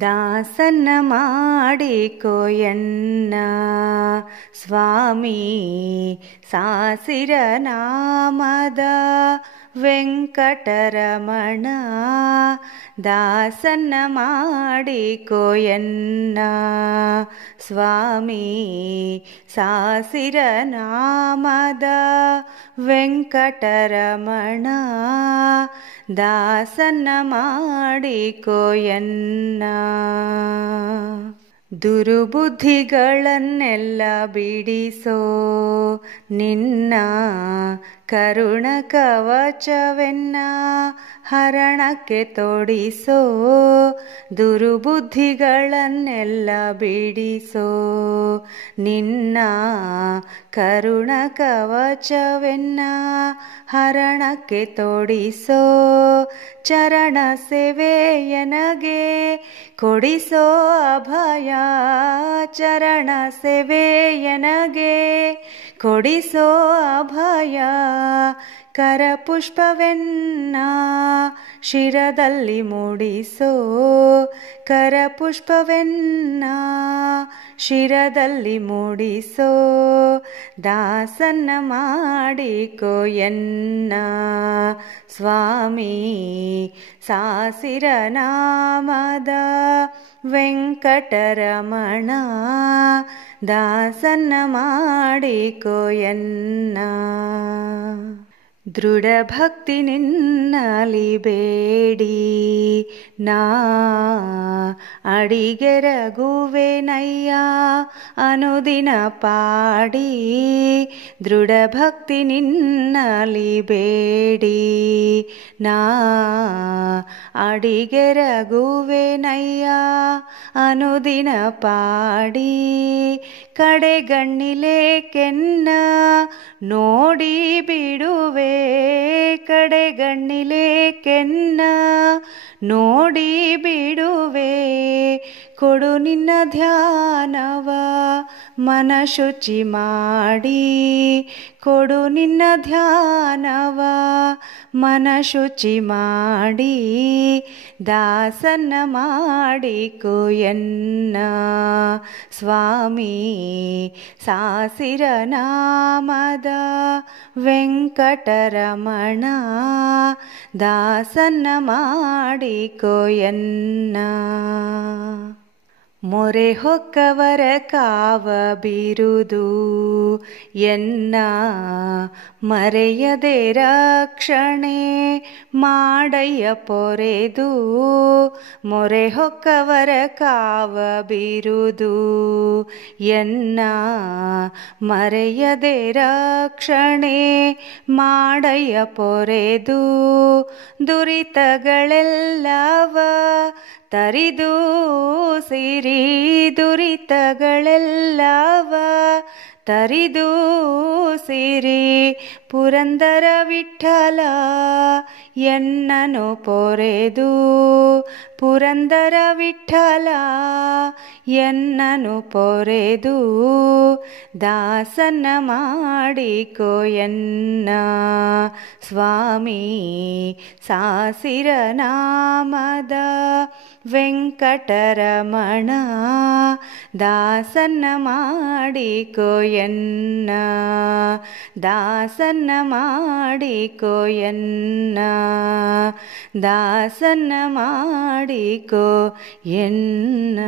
ದಾಸನ್ನ ಮಾಡಿಕೋಯನ್ನ ಸ್ವಾಮಿ ಸಾಸಿರ ನಾಮದ ವೆಂಕಟರಮಣ. ದಾಸನ್ನ ಮಾಡಿಕೋಯನ್ನ ಸ್ವಾಮಿ ಸಾಸಿರ ನಾಮದ ವೆಂಕಟರಮಣ. ದಾಸನ್ನ ಮಾಡಿಕೋಯನ್ನ. ದುರ್ಬುದ್ಧಿಗಳನ್ನೆಲ್ಲ ಬಿಡಿಸೋ ನಿನ್ನ ಕರುಣ ಕವಚವೆನ್ನ ಹರಣಕ್ಕೆ ತೊಡಿಸೋ. ದುರ್ಬುದ್ಧಿಗಳನ್ನೆಲ್ಲ ಬಿಡಿಸೋ ನಿನ್ನ ಕರುಣ ಕವಚವೆನ್ನ ಹರಣಕ್ಕೆ ತೊಡಿಸೋ. ಚರಣ ಸೇವೆಯನಗೆ ಕೊಡಿಸೋ ಅಭಯ. ಚರಣ ಸೇವೆಯನಗೆ ಕೊಡಿಸೋ ಅಭಯ. ಕರಪುಷ್ಪವೆನ್ನ ಶಿರದಲ್ಲಿ ಮೂಡಿಸೋ. ಕರಪುಷ್ಪವೆನ್ನ ಶಿರದಲ್ಲಿ ಮೂಡಿಸೋ. ದಾಸನ್ನ ಮಾಡಿಕೋಯನ್ನ ಸ್ವಾಮಿ ಸಾಸಿರ ನಾಮದ ವೆಂಕಟರಮಣ. ದಾಸನ್ನ ಮಾಡಿಕೋಯನ್ನ. ದೃಢ ಭಕ್ತಿ ನಿನ್ನಲಿ ಬೇಡಿ ನಾ ಅಡಿಗೆರಗುವೆನಯ್ಯ ಅನುದಿನ ಪಾಡಿ. ದೃಢ ಭಕ್ತಿ ನಿನ್ನಲಿ ಬೇಡಿ ನಾ ಅಡಿಗೆರಗುವೆನಯ್ಯ ಅನುದಿನ ಪಾಡಿ. ಕಡೆಗಣ್ಣಿಲೆ ಕೆನ್ನ ನೋಡಿ ಬಿಡುವೆ. ಕಡೆಗಣ್ಣಿಲೆ ಕೆನ್ನ ನೋಡಿ ಬಿಡುವೆ. ಕೊಡು ನಿನ್ನ ಧ್ಯಾನವ ಮನ ಶುಚಿ ಮಾಡಿ. ಕೊಡು ನಿನ್ನ ಧ್ಯಾನವ ಮನ ಶುಚಿ ಮಾಡಿ. ದಾಸನ್ನ ಮಾಡಿಕೋಯನ್ನ ಸ್ವಾಮಿ ಸಾಸಿರ ನಾಮದ ವೆಂಕಟರಮಣ. ದಾಸನ್ನ ಮಾಡಿಕೋಯನ್ನ. ಮೊರೆ ಹೊಕ್ಕವರ ಕಾವ ಬಿರುದು ಎನ್ನ ಮರೆಯದೆ ರಕ್ಷಣೆ ಮಾಡಯ್ಯ ಪೊರೆದು. ಮೊರೆ ಹೊಕ್ಕವರ ಕಾವ ಬಿರುದು ಎನ್ನ ಮರೆಯದೆ ರಕ್ಷಣೆ ಮಾಡಯ್ಯ ಪೊರೆದು. ದುರಿತಗಳೆಲ್ಲವ ತರಿದು ಸಿರಿ. ದುರಿತಗಳೆಲ್ಲವ ತರಿದು ಸಿರಿ. ಪುರಂದರ ವಿಠಲ ಎನ್ನನು ಪೊರೆದು. ಪುರಂದರ ವಿಠಲ ಎನ್ನನು ಪೊರೆದು. ದಾಸನ್ನ ಮಾಡಿಕೋಯನ್ನ ಸ್ವಾಮಿ ಸಾಸಿರ ನಾಮದ ವೆಂಕಟರಮಣ. ದಾಸನ್ನ ಮಾಡಿಕೋಯನ್ನ. ದಾಸನ್ನ ಮಾಡಿಕೋಯನ್ನ. ದಾಸನ್ನ ಮಾಡಿಕೋಯನ್ನ.